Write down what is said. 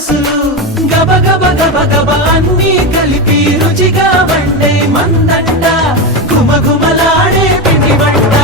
మనసులు గబ గబ గబ గబ అన్నీ కలిపి రుచిగా వండే మందంట గుమగుమలాడే పిండి వంట